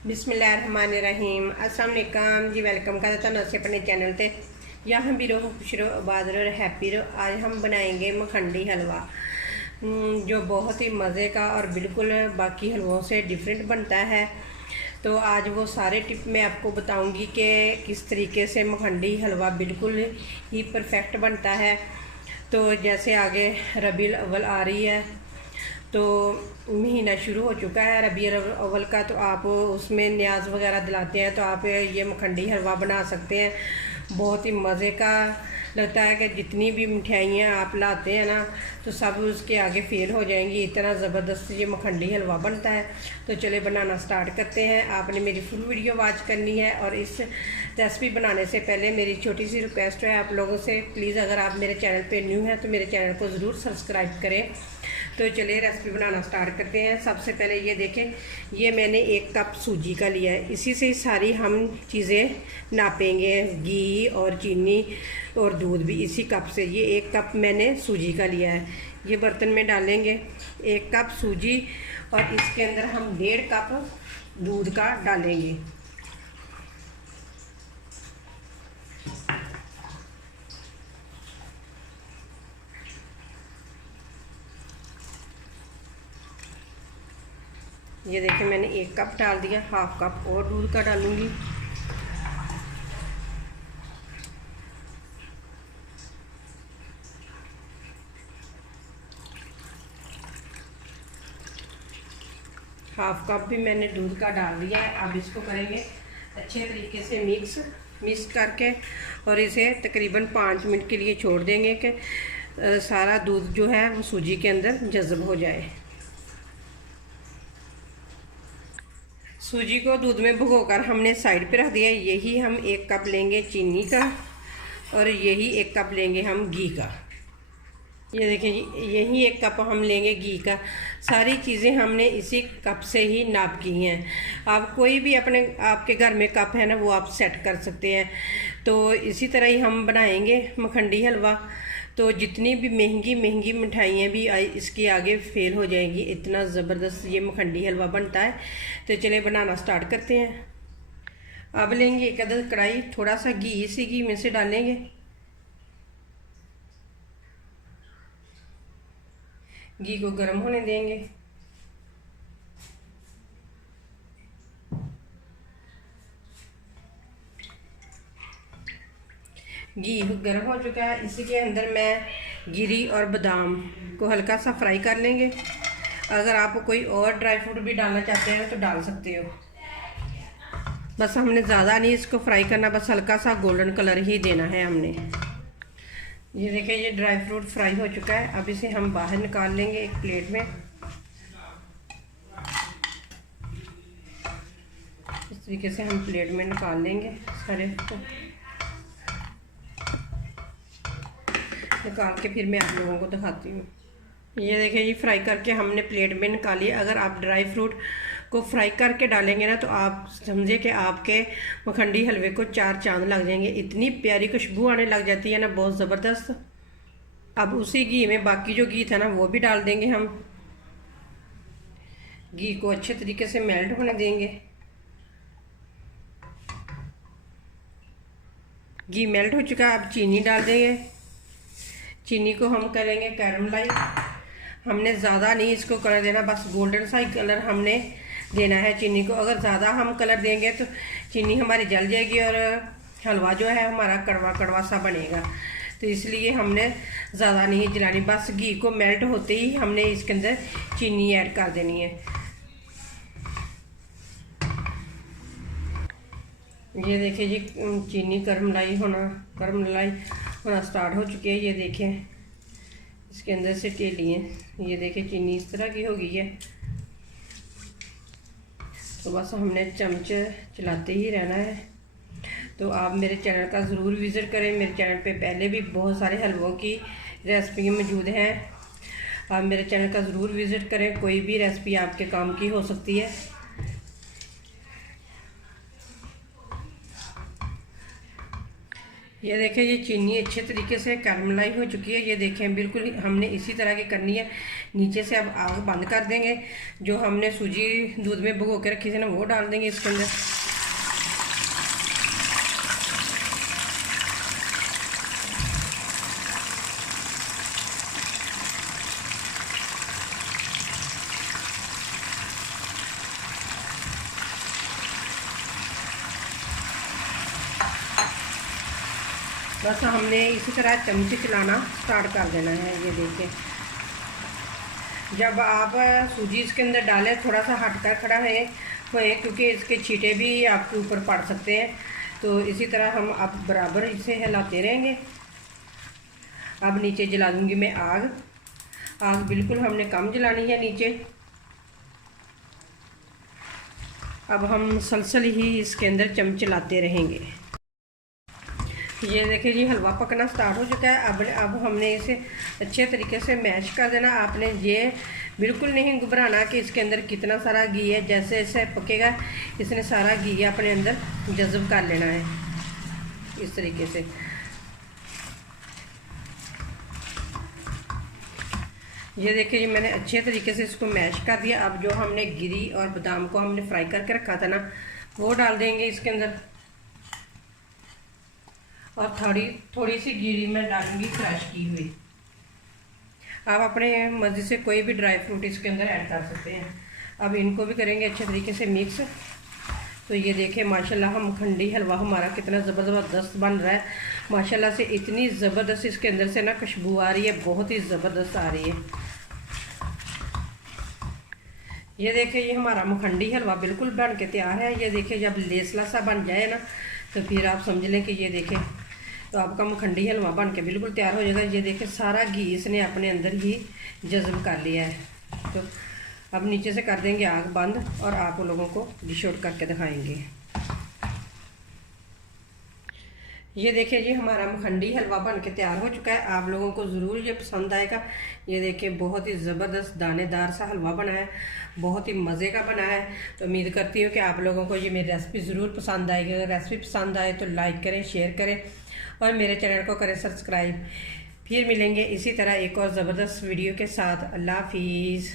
बिस्मिल्लाहिर्रहमानिर्रहीम। अस्सलाम वालेकुम जी। वेलकम करता हूँ तुम अपने चैनल पे। यहाँ भी रहो, खुश रहो, आबाद रहो, हैप्पी रहो। आज हम बनाएंगे मखंडी हलवा, जो बहुत ही मज़े का और बिल्कुल बाकी हलवों से डिफरेंट बनता है। तो आज वो सारे टिप मैं आपको बताऊंगी कि किस तरीके से मखंडी हलवा बिल्कुल ही परफेक्ट बनता है। तो जैसे आगे रबीउल अव्वल आ रही है, तो महीना शुरू हो चुका है रबीउल अव्वल का, तो आप उसमें न्याज वगैरह दिलाते हैं तो आप ये मखंडी हलवा बना सकते हैं। बहुत ही मज़े का लगता है कि जितनी भी मिठाइयाँ आप लाते हैं ना तो सब उसके आगे फेल हो जाएंगी, इतना ज़बरदस्त ये मखंडी हलवा बनता है। तो चले बनाना स्टार्ट करते हैं। आपने मेरी फुल वीडियो वॉच करनी है और इस रेसिपी बनाने से पहले मेरी छोटी सी रिक्वेस्ट है आप लोगों से, प्लीज़ अगर आप मेरे चैनल पे न्यू हैं तो मेरे चैनल को ज़रूर सब्सक्राइब करें। तो चलिए रेसिपी बनाना स्टार्ट करते हैं। सबसे पहले ये देखें, ये मैंने 1 कप सूजी का लिया है। इसी से सारी हम चीज़ें नापेंगे, घी और चीनी और दूध भी इसी कप से। ये 1 कप मैंने सूजी का लिया है। ये बर्तन में डालेंगे 1 कप सूजी और इसके अंदर हम 1.5 कप दूध का डालेंगे। ये देखिए मैंने 1 कप डाल दिया, 1/2 कप और दूध का डालूंगी। हाफ कप भी मैंने दूध का डाल दिया है। अब इसको करेंगे अच्छे तरीके से मिक्स करके और इसे तकरीबन 5 मिनट के लिए छोड़ देंगे कि सारा दूध जो है वो सूजी के अंदर जज़ब हो जाए। सूजी को दूध में भिगोकर हमने साइड पे रख दिया। यही हम 1 कप लेंगे चीनी का और यही 1 कप लेंगे हम घी का। ये देखिए यही 1 कप हम लेंगे घी का। सारी चीज़ें हमने इसी कप से ही नाप की हैं। आप कोई भी आपके घर में कप है ना वो आप सेट कर सकते हैं। तो इसी तरह ही हम बनाएंगे मखंडी हलवा। तो जितनी भी महंगी मिठाइयाँ भी इसके आगे फेल हो जाएंगी, इतना ज़बरदस्त ये मखंडी हलवा बनता है। तो चलिए बनाना स्टार्ट करते हैं। अब लेंगे 1 अदद कढ़ाई, थोड़ा सा घी इसी घी में से डालेंगे। घी को गर्म होने देंगे। घी गर्म हो चुका है, इसी के अंदर मैं गिरी और बादाम को हल्का सा फ्राई कर लेंगे। अगर आप कोई और ड्राई फ्रूट भी डालना चाहते हैं तो डाल सकते हो। बस हमने ज़्यादा नहीं इसको फ्राई करना, बस हल्का सा गोल्डन कलर ही देना है हमने। ये देखिए ये ड्राई फ्रूट फ्राई हो चुका है। अब इसे हम बाहर निकाल लेंगे एक प्लेट में। इस तरीके से हम प्लेट में निकाल लेंगे सारे को। निकाल के फिर मैं आप लोगों को दिखाती हूँ। ये देखिए जी फ्राई करके हमने प्लेट में निकाली। अगर आप ड्राई फ्रूट को फ्राई करके डालेंगे ना तो आप समझे कि आपके मखंडी हलवे को 4 चांद लग जाएंगे। इतनी प्यारी खुशबू आने लग जाती है ना, बहुत ज़बरदस्त। अब उसी घी में बाकी जो घी था ना वो भी डाल देंगे हम। घी को अच्छे तरीके से मेल्ट होने देंगे। घी मेल्ट हो चुका है, अब चीनी डाल देंगे। चीनी को हम करेंगे कैरमलाइज। हमने ज़्यादा नहीं इसको कलर देना, बस गोल्डन सा ही कलर हमने देना है चीनी को। अगर ज़्यादा हम कलर देंगे तो चीनी हमारी जल जाएगी और हलवा जो है हमारा कड़वा कड़वा सा बनेगा। तो इसलिए हमने ज़्यादा नहीं जलानी, बस घी को मेल्ट होते ही हमने इसके अंदर चीनी ऐड कर देनी है। ये देखिए जी चीनी करमलाई होना स्टार्ट हो चुकी है। ये देखें इसके अंदर से टेली है। ये देखिए चीनी इस तरह की हो गई है। तो बस हमने चमचे चलाते ही रहना है। तो आप मेरे चैनल का ज़रूर विज़िट करें। मेरे चैनल पे पहले भी बहुत सारे हलवों की रेसिपी मौजूद हैं। आप मेरे चैनल का ज़रूर विज़िट करें, कोई भी रेसिपी आपके काम की हो सकती है। ये देखें, ये चीनी अच्छे तरीके से कैरमलाइज हो चुकी है। ये देखें बिल्कुल हमने इसी तरह की करनी है। नीचे से अब आग बंद कर देंगे। जो हमने सूजी दूध में भिगो के रखी थी ना, वो डाल देंगे इसके अंदर। बस हमने इसी तरह चमचे चलाना स्टार्ट कर देना है। ये देखिए, जब आप सूजी इसके अंदर डालें थोड़ा सा हटकर खड़ा है क्योंकि इसके छींटे भी आपके ऊपर पड़ सकते हैं। तो इसी तरह हम अब बराबर इसे हिलाते रहेंगे। अब नीचे जला दूंगी मैं आग। आग बिल्कुल हमने कम जलानी है नीचे। अब हम मुसलसल ही इसके अंदर चमचे लाते रहेंगे। ये देखिए जी, हलवा पकना स्टार्ट हो चुका है। अब हमने इसे अच्छे तरीके से मैश कर देना। आपने ये बिल्कुल नहीं घबराना कि इसके अंदर कितना सारा घी है। जैसे जैसे पकेगा इसने सारा घी अपने अंदर जज़ब कर लेना है, इस तरीके से। ये देखिए जी, मैंने अच्छे तरीके से इसको मैश कर दिया। अब जो हमने गिरी और बादाम को हमने फ्राई करके रखा था ना, वो डाल देंगे इसके अंदर। और थोड़ी सी गिरी मैं डालूंगी क्रश की हुई। आप अपने मर्ज़ी से कोई भी ड्राई फ्रूट इसके अंदर ऐड कर सकते हैं। अब इनको भी करेंगे अच्छे तरीके से मिक्स। तो ये देखें माशाल्लाह, हम मखंडी हलवा हमारा कितना ज़बरदस्त बन रहा है। माशाल्लाह से इतनी ज़बरदस्त इसके अंदर से ना खुशबू आ रही है, बहुत ही ज़बरदस्त आ रही है। ये देखिए, ये हमारा मखंडी हलवा बिल्कुल बन के तैयार है। ये देखिए, जब लेसला सा बन जाए ना, तो फिर आप समझ लें कि ये देखें, तो आपका मखंडी हलवा बन के बिल्कुल तैयार हो जाएगा। ये देखें, सारा घी इसने अपने अंदर ही जज़ब कर लिया है। तो अब नीचे से कर देंगे आग बंद और आप लोगों को डिश आउट करके दिखाएंगे। ये देखिए जी, हमारा मखंडी हलवा बन के तैयार हो चुका है। आप लोगों को ज़रूर ये पसंद आएगा। ये देखिए, बहुत ही ज़बरदस्त दानेदार सा हलवा बना है, बहुत ही मज़े का बना है। तो उम्मीद करती हूँ कि आप लोगों को ये मेरी रेसिपी ज़रूर पसंद आएगी। अगर रेसिपी पसंद आए तो लाइक करें, शेयर करें और मेरे चैनल को करें सब्सक्राइब। फिर मिलेंगे इसी तरह एक और ज़बरदस्त वीडियो के साथ। अल्लाह हाफिज़।